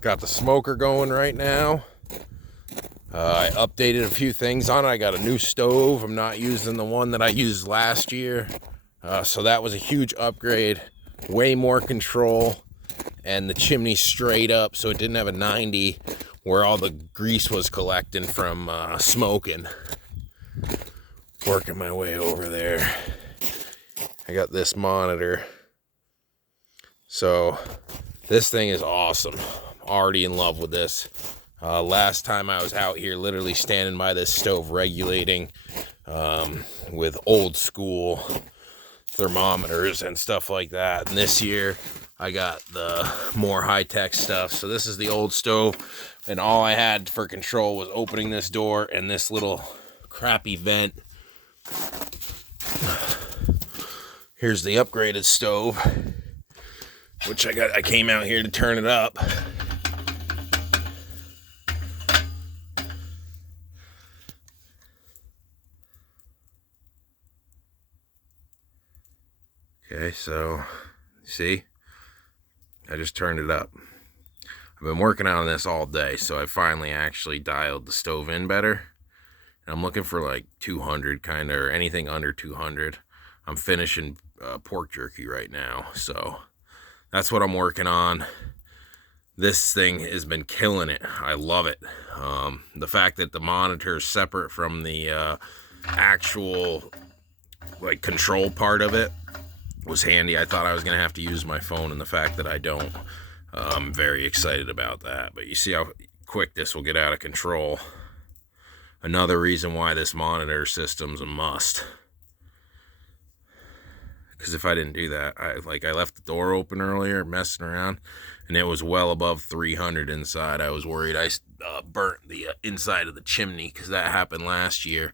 Got the smoker going right now. I updated a few things on it. I got a new stove. I'm not using the one that I used last year. So that was a huge upgrade. Way more control. And the chimney straight up, so it didn't have a 90 where all the grease was collecting from smoking. Working my way over there. I got this monitor. So this thing is awesome. I'm already in love with this. Last time I was out here literally standing by this stove regulating with old school thermometers and stuff like that. And this year I got the more high-tech stuff. So this is the old stove, and all I had for control was opening this door and this little crappy vent. Here's the upgraded stove, which I came out here to turn it up. Okay, so see, I just turned it up. I've been working on this all day, so I finally actually dialed the stove in better. And I'm looking for like 200 kind of, or anything under 200. I'm finishing pork jerky right now, so that's what I'm working on. This thing has been killing it. I love it. The fact that the monitor is separate from the actual like control part of it was handy. I thought I was gonna have to use my phone, and the fact that I don't, I'm very excited about that. But you see how quick this will get out of control. Another reason why this monitor system's a must. Because if I didn't do that, I left the door open earlier, messing around, and it was well above 300 inside. I was worried I burnt the inside of the chimney, because that happened last year.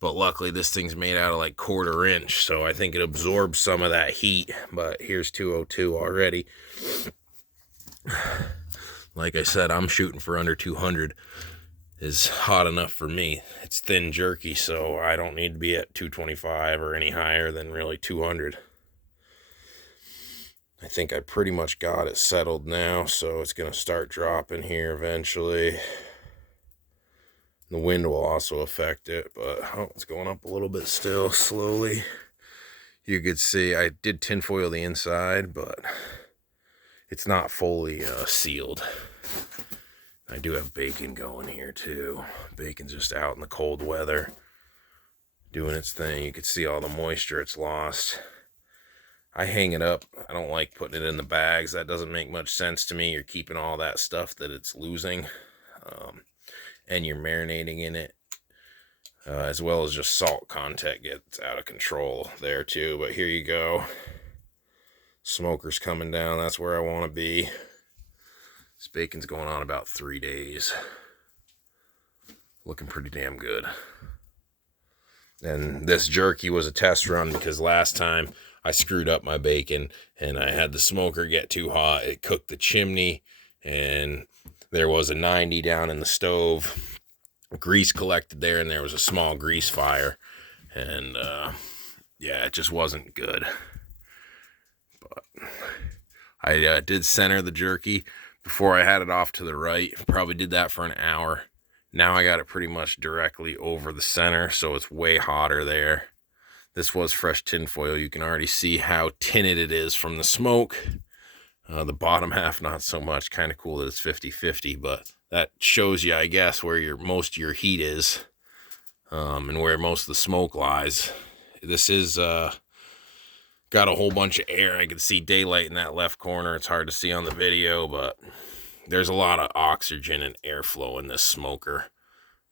But luckily this thing's made out of like 1/4 inch, so I think it absorbs some of that heat. But here's 202 already. Like I said, I'm shooting for under 200. Is hot enough for me. It's thin jerky, so I don't need to be at 225 or any higher than really 200. I think I pretty much got it settled now, so it's going to start dropping here eventually. The wind will also affect it, but it's going up a little bit still, slowly. You could see I did tinfoil the inside, but it's not fully sealed. I do have bacon going here too. Bacon's just out in the cold weather, doing its thing. You can see all the moisture it's lost. I hang it up. I don't like putting it in the bags. That doesn't make much sense to me. You're keeping all that stuff that it's losing. And you're marinating in it, as well as just salt content gets out of control there too. But here you go. Smoker's coming down. That's where I want to be. This bacon's going on about 3 days. Looking pretty damn good. And this jerky was a test run, because last time I screwed up my bacon and I had the smoker get too hot. It cooked the chimney, and there was a 90 down in the stove. Grease collected there, and there was a small grease fire. And yeah, it just wasn't good. But I did center the jerky before I had it off to the right. Probably did that for an hour. Now I got it pretty much directly over the center, so it's way hotter there. This was fresh tinfoil. You can already see how tinted it is from the smoke. The bottom half, not so much. Kind of cool that it's 50-50, but that shows you, I guess, where most of your heat is, and where most of the smoke lies. This is got a whole bunch of air. I can see daylight in that left corner. It's hard to see on the video, but there's a lot of oxygen and airflow in this smoker.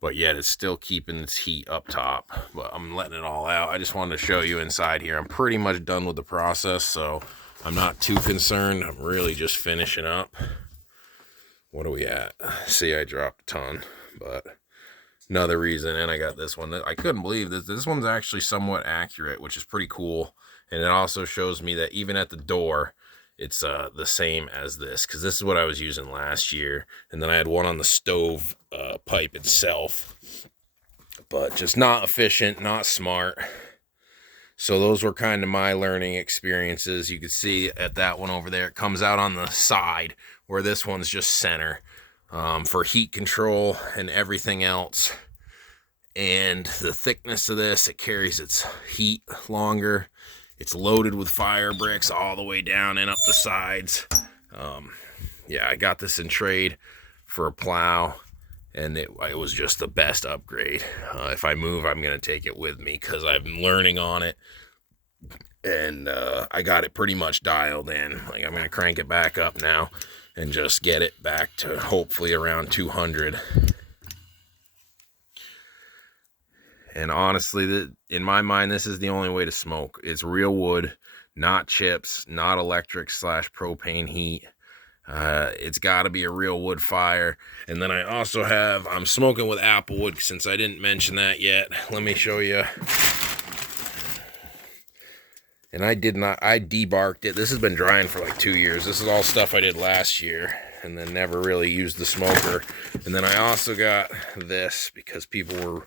But yet it's still keeping its heat up top. But I'm letting it all out. I just wanted to show you inside here. I'm pretty much done with the process, so I'm not too concerned. I'm really just finishing up. What are we at? See, I dropped a ton, but another reason, and I got this one that I couldn't believe that this one's actually somewhat accurate, which is pretty cool. And it also shows me that even at the door, it's the same as this, because this is what I was using last year. And then I had one on the stove pipe itself, but just not efficient, not smart. So those were kind of my learning experiences. You can see at that one over there, it comes out on the side, where this one's just center, for heat control and everything else. And the thickness of this, it carries its heat longer. It's loaded with fire bricks all the way down and up the sides. Yeah, I got this in trade for a plow, and it was just the best upgrade. If I move, I'm going to take it with me because I've been learning on it, and I got it pretty much dialed in. Like, I'm going to crank it back up now and just get it back to hopefully around 200. And honestly, in my mind, this is the only way to smoke. It's real wood, not chips, not electric / propane heat. It's got to be a real wood fire. And then I also I'm smoking with applewood, since I didn't mention that yet. Let me show you. And I debarked it. This has been drying for like 2 years. This is all stuff I did last year and then never really used the smoker. And then I also got this because people were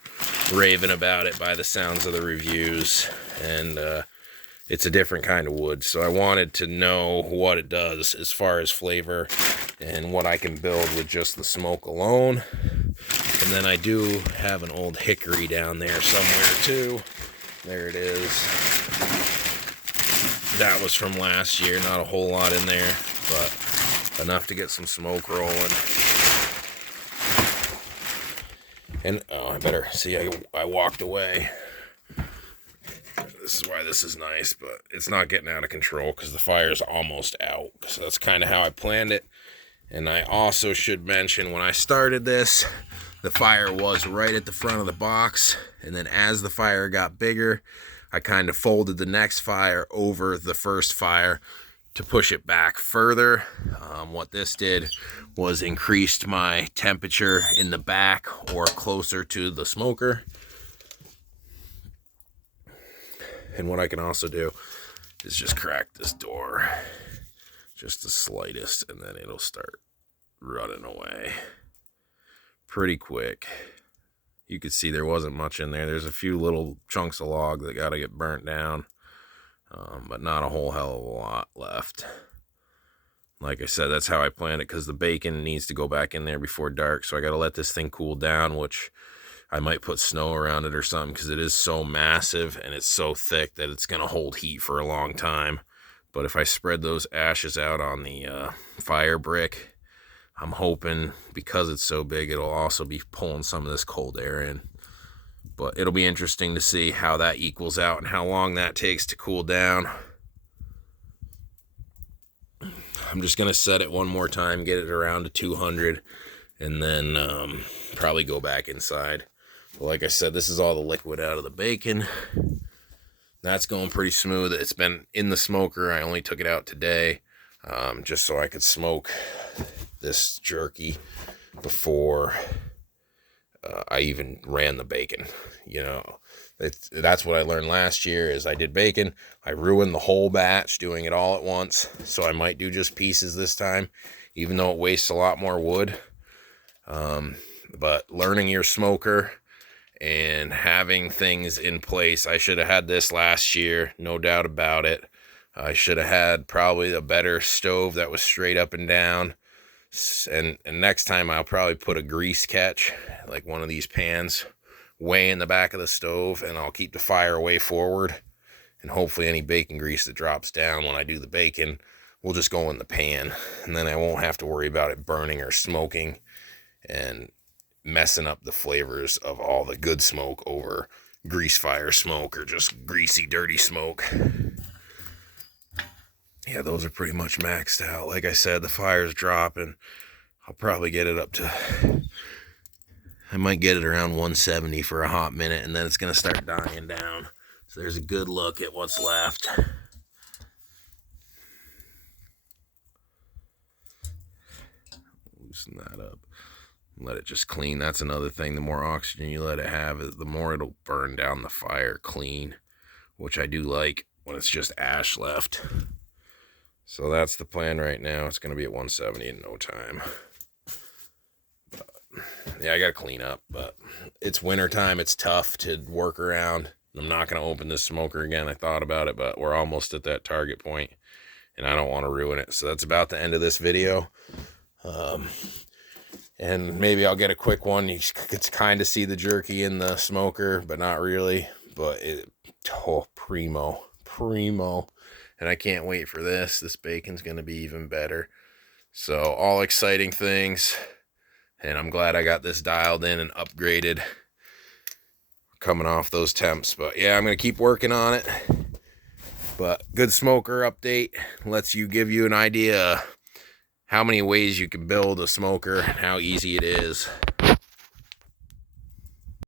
raving about it by the sounds of the reviews. And it's a different kind of wood. So I wanted to know what it does as far as flavor and what I can build with just the smoke alone. And then I do have an old hickory down there somewhere too. There it is. That was from last year. Not a whole lot in there, but enough to get some smoke rolling. And I better see, I walked away. This is why this is nice, but it's not getting out of control because the fire's almost out. So that's kind of how I planned it. And I also should mention, when I started this, the fire was right at the front of the box. And then as the fire got bigger, I kind of folded the next fire over the first fire to push it back further. What this did was increased my temperature in the back or closer to the smoker. And what I can also do is just crack this door just the slightest, and then it'll start running away pretty quick. You could see there wasn't much in there. There's a few little chunks of log that got to get burnt down, but not a whole hell of a lot left. Like I said, that's how I planned it, because the bacon needs to go back in there before dark, so I got to let this thing cool down, which I might put snow around it or something, because it is so massive and it's so thick that it's going to hold heat for a long time. But if I spread those ashes out on the fire brick, I'm hoping, because it's so big, it'll also be pulling some of this cold air in. But it'll be interesting to see how that equals out and how long that takes to cool down. I'm just going to set it one more time, get it around to 200, and then probably go back inside. But like I said, this is all the liquid out of the bacon. That's going pretty smooth. It's been in the smoker. I only took it out today just so I could smoke this jerky before I even ran the bacon. You know, that's what I learned last year is I did bacon. I ruined the whole batch doing it all at once. So I might do just pieces this time, even though it wastes a lot more wood. But learning your smoker and having things in place, I should have had this last year, no doubt about it. I should have had probably a better stove that was straight up and down. And next time I'll probably put a grease catch, like one of these pans, way in the back of the stove, and I'll keep the fire way forward. And hopefully any bacon grease that drops down when I do the bacon will just go in the pan. And then I won't have to worry about it burning or smoking and messing up the flavors of all the good smoke over grease fire smoke or just greasy, dirty smoke. Yeah, those are pretty much maxed out. Like I said, the fire's dropping. I'll probably get it up to, I might get it around 170 for a hot minute, and then it's going to start dying down. So there's a good look at what's left. Loosen that up. Let it just clean. That's another thing. The more oxygen you let it have, the more it'll burn down the fire clean, which I do like when it's just ash left. So that's the plan right now. It's going to be at 170 in no time. But, yeah, I got to clean up, but it's winter time. It's tough to work around. I'm not going to open this smoker again. I thought about it, but we're almost at that target point, and I don't want to ruin it. So that's about the end of this video. And maybe I'll get a quick one. You could kind of see the jerky in the smoker, but not really. But primo. And I can't wait for this. This bacon's going to be even better. So all exciting things. And I'm glad I got this dialed in and upgraded. Coming off those temps. But yeah, I'm going to keep working on it. But good smoker update. Lets you give you an idea how many ways you can build a smoker and how easy it is.